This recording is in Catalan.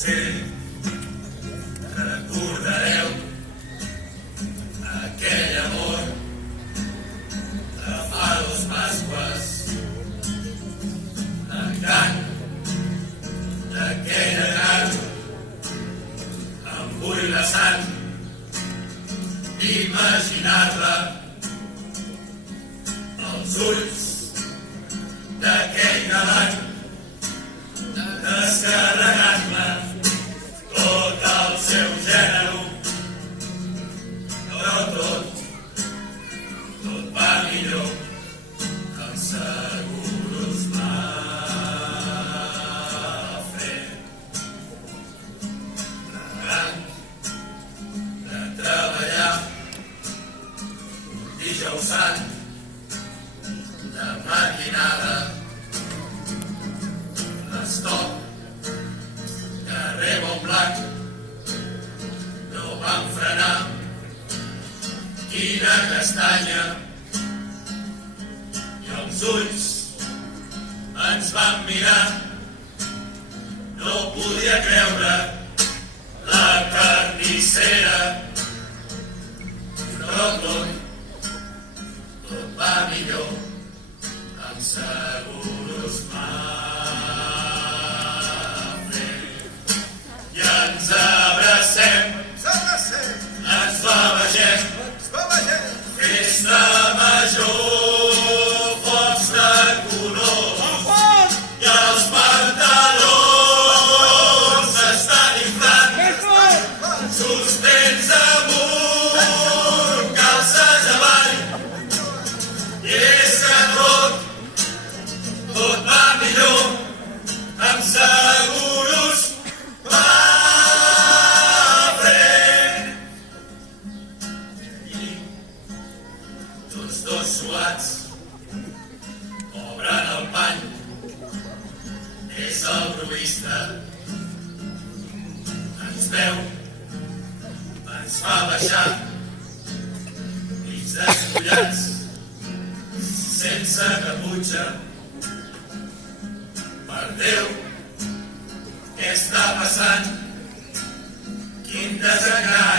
Potser recordareu aquell amor de fa 2 Pasques, l'encant d'aquella llar. Em vull la sang imaginar-la, els ulls d'aquell galant descarregant-me tot el seu gènere, però tot va millor amb seguros Mafre. Plegant de treballar un dijous sant de matinada, l'estop carrer Montblanc no vam frenar. Quina castanya! I els ulls ens van mirar. No podia creure la carnissera, però tot va millor amb seguros Mafre. I ens abracem, ens bavegem, festa major, focs de color, i els pantalons estan inflant, sostens amunt, calces avall, i és que tot va millor amb seguros Mafre. I tots dos suats obren el pany. És el broista, ens veu, ens fa baixar, mig despullats, sense caputxa. Per Déu, què està passant? Quin desenganys!